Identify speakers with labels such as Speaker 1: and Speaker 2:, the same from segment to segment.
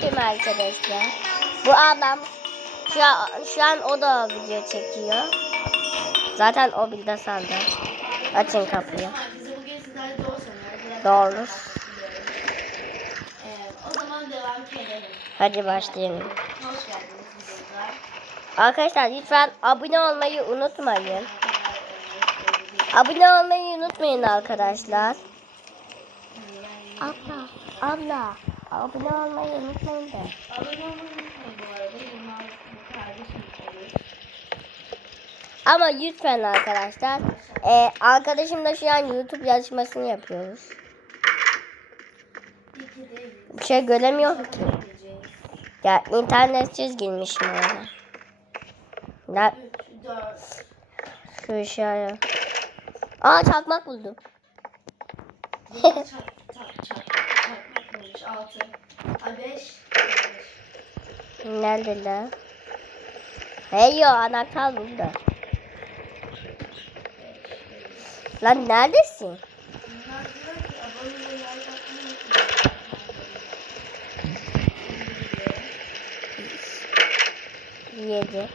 Speaker 1: Tüm arkadaşlar. Bu adam şu an, şu an o da video çekiyor. Zaten o bilde sandı. Açın kapıyı.
Speaker 2: Doğru.
Speaker 1: Hadi başlayalım. Arkadaşlar lütfen abone olmayı unutmayın. Abone olmayı unutmayın arkadaşlar. Abla, abla. Abone olmayı unutmayın da.
Speaker 2: Abone olmayı unutmayın bu arada. Yılmaz bu kardeşim olur.
Speaker 1: Ama lütfen arkadaşlar. Ee, arkadaşımla şu an YouTube yarışmasını yapıyoruz. Bir şey göremiyorum ki. Ya internetsiz girmişim oraya. Ya şu işe. Aa çakmak buldum.
Speaker 2: Olmuş. Altı. Ay beş. Beş.
Speaker 1: Nerede la? Hey yo anahtar burada. Lan neredesin? Yedi.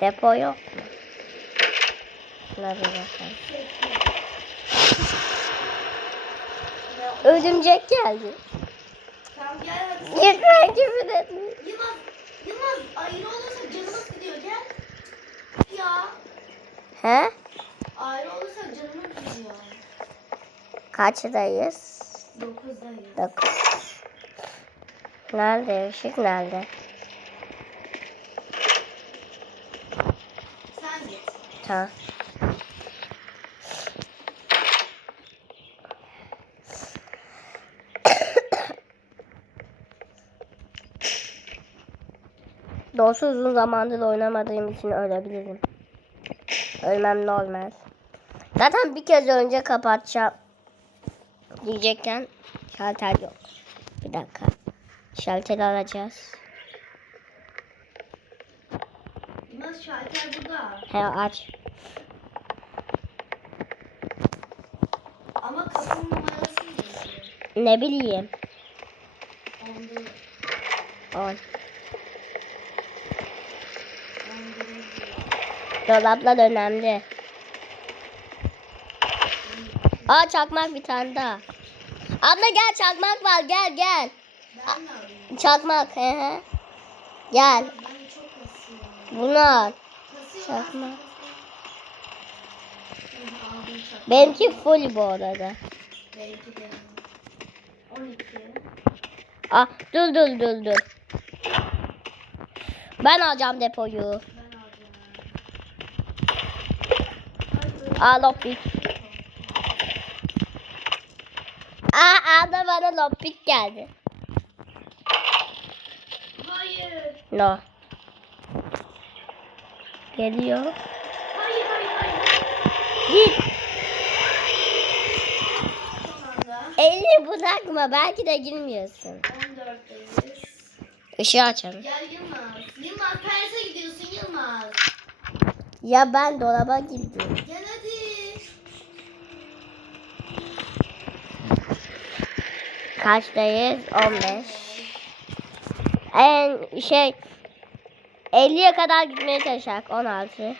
Speaker 1: Depo yok mu? Şuna bir bakalım. Örümcek geldi.
Speaker 2: Tamam gel.
Speaker 1: Lütfen küfür etme.
Speaker 2: Yılmaz, Yılmaz ayrı olursa canımız gidiyor gel. Ya
Speaker 1: He?
Speaker 2: ayrı olursa canımız gidiyor.
Speaker 1: Kaçdayız?
Speaker 2: Dokuzdayız.
Speaker 1: Dokuz. Nerede? Işık nerede?
Speaker 2: Sen git.
Speaker 1: Tamam. Doğrusu uzun zamandır oynamadığım için ölebilirim. Ölmem normal. Zaten bir kez önce kapatacağım diyecekken şalter yok. Bir dakika. Şalter alacağız.
Speaker 2: Nasıl şalter burada?
Speaker 1: He aç.
Speaker 2: Ama kapının numarası ne?
Speaker 1: Ne bileyim.
Speaker 2: 10. 10.
Speaker 1: Dolaplar önemli. Aa çakmak bir tane daha. Abla gel çakmak var gel gel.
Speaker 2: Ben?
Speaker 1: Çakmak he he. Gel
Speaker 2: Ben çok kasıyor.
Speaker 1: bunu al.
Speaker 2: Kasıyor.
Speaker 1: Çakma.
Speaker 2: Hı, aldım çakma.
Speaker 1: Benimki full bu arada.
Speaker 2: Belki de. 12.
Speaker 1: Ah dur dur dur dur. Ben alacağım depoyu. Aa loppik. Aa abla bana loppik geldi.
Speaker 2: Hayır.
Speaker 1: No. Geliyor.
Speaker 2: Hayır hayır hayır.
Speaker 1: Git. Elini bırakma belki de girmiyorsun.
Speaker 2: 14'teyiz.
Speaker 1: Işığı açalım.
Speaker 2: Gel Yılmaz. Yılmaz terse gidiyorsun Yılmaz.
Speaker 1: Ya ben dolaba girdim.
Speaker 2: Gel
Speaker 1: Kaçtayız? 15. En şey 50'ye kadar gitmeye çalışacak. 16.
Speaker 2: 17.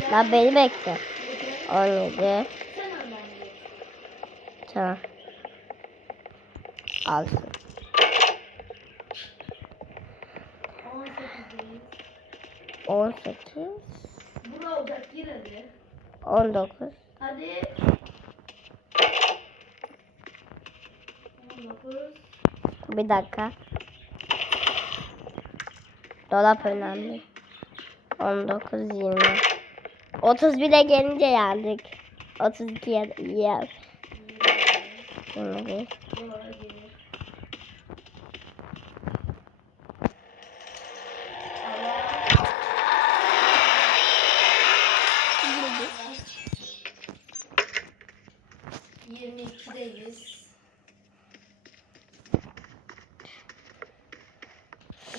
Speaker 2: Gel.
Speaker 1: Lan beni bekle.
Speaker 2: Hadi.
Speaker 1: 17.
Speaker 2: Sen önden git.
Speaker 1: Tamam. Alsın.
Speaker 2: 18'deyiz.
Speaker 1: 18.
Speaker 2: Bura olacak gir hadi.
Speaker 1: 19.
Speaker 2: Hadi.
Speaker 1: Bir dakika. Dolap önemli. 19, 20. 31'e gelince yandık. 32 ya ya.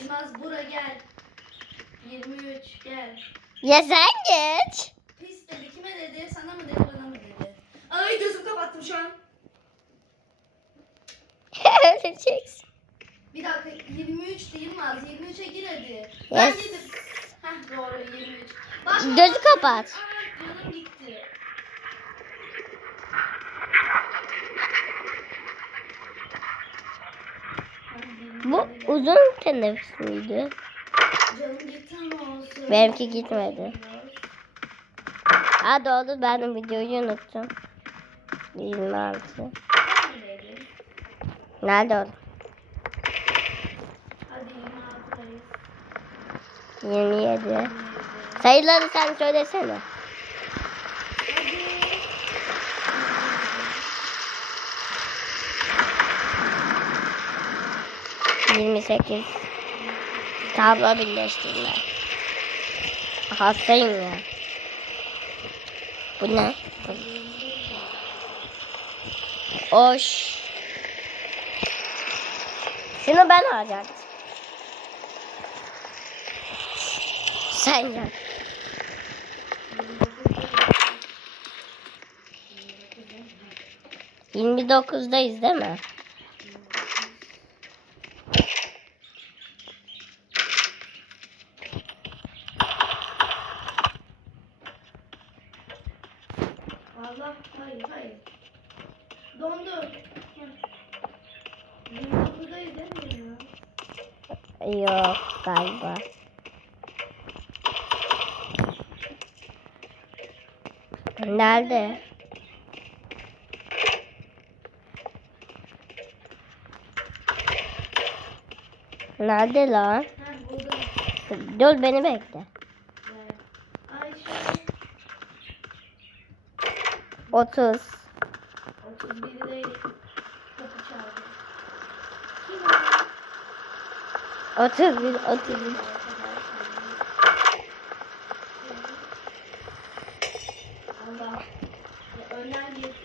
Speaker 1: Elmas
Speaker 2: bura gel. 23 gel.
Speaker 1: Ya sen geç.
Speaker 2: Pis dedi. Kime dedi? Sana mı dedi? Bana mı dedi? Ay gözüm kapattım
Speaker 1: şu an. Öleceksin.
Speaker 2: Bir dakika 23 değil mi az? 23'e gir hadi. Ben Yes. dedim. Heh doğru 23. Bak,
Speaker 1: Gözü kapat. Ay, uzun teneffüs müydü? Benimki gitmedi. Ha doğru ben videoyu unuttum. 26.
Speaker 2: Neredeydin?
Speaker 1: Nerede o?
Speaker 2: Hadi 26'dayız.
Speaker 1: 27. Sayıları sen söylesene. Yirmi sekiz. Tablo birleştirme. Hastayım ya. Bu ne? Oş. Şunu ben alacaktım. Sen yap. Yirmi dokuzdayız değil mi?
Speaker 2: Allah hayır hayır. Dondu. Heh. 29'dayız değil mi ya?
Speaker 1: Yok galiba. Nerede? Nerede lan? Dur beni bekle.
Speaker 2: Evet. Ay şu
Speaker 1: 30.
Speaker 2: o?
Speaker 1: 31, 31.
Speaker 2: Allah. Önden git.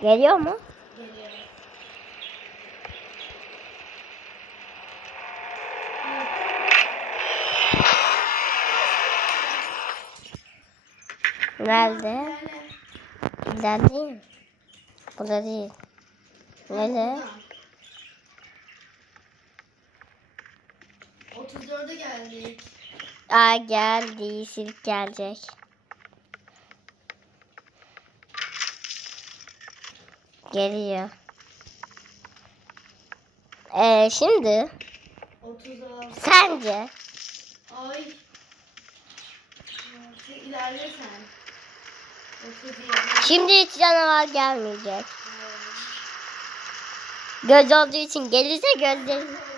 Speaker 1: Geliyor mu? Nerede? Güzel değil? Burada değil. Nerede?
Speaker 2: 34'e geldik.
Speaker 1: Aa geldi. Silk gelecek. Geliyor. Ee, şimdi
Speaker 2: 36.
Speaker 1: sence
Speaker 2: Ay. Sen ilerle sen. 37.
Speaker 1: şimdi hiç canavar gelmeyecek. Göz olduğu için gelirse gözleri.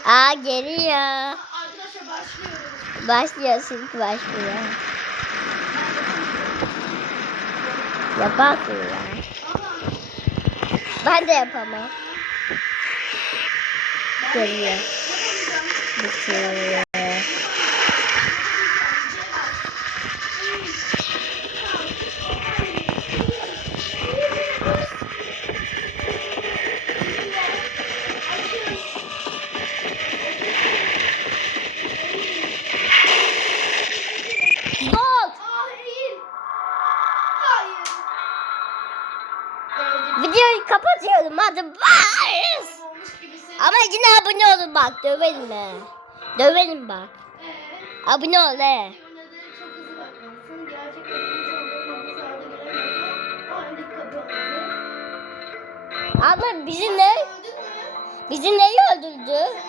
Speaker 2: 38.
Speaker 1: Aa geliyor.
Speaker 2: Arkadaşlar başlıyoruz.
Speaker 1: Başlıyor silk başlıyor. Yaparsın ya. Ben de yapamam. Geliyor. Bitiyor. Ama yine abone olun bak dövelim he. Dövelim bak.
Speaker 2: Ee,
Speaker 1: Abone ol he. Abla bizi ne? Bizi neyi öldürdü?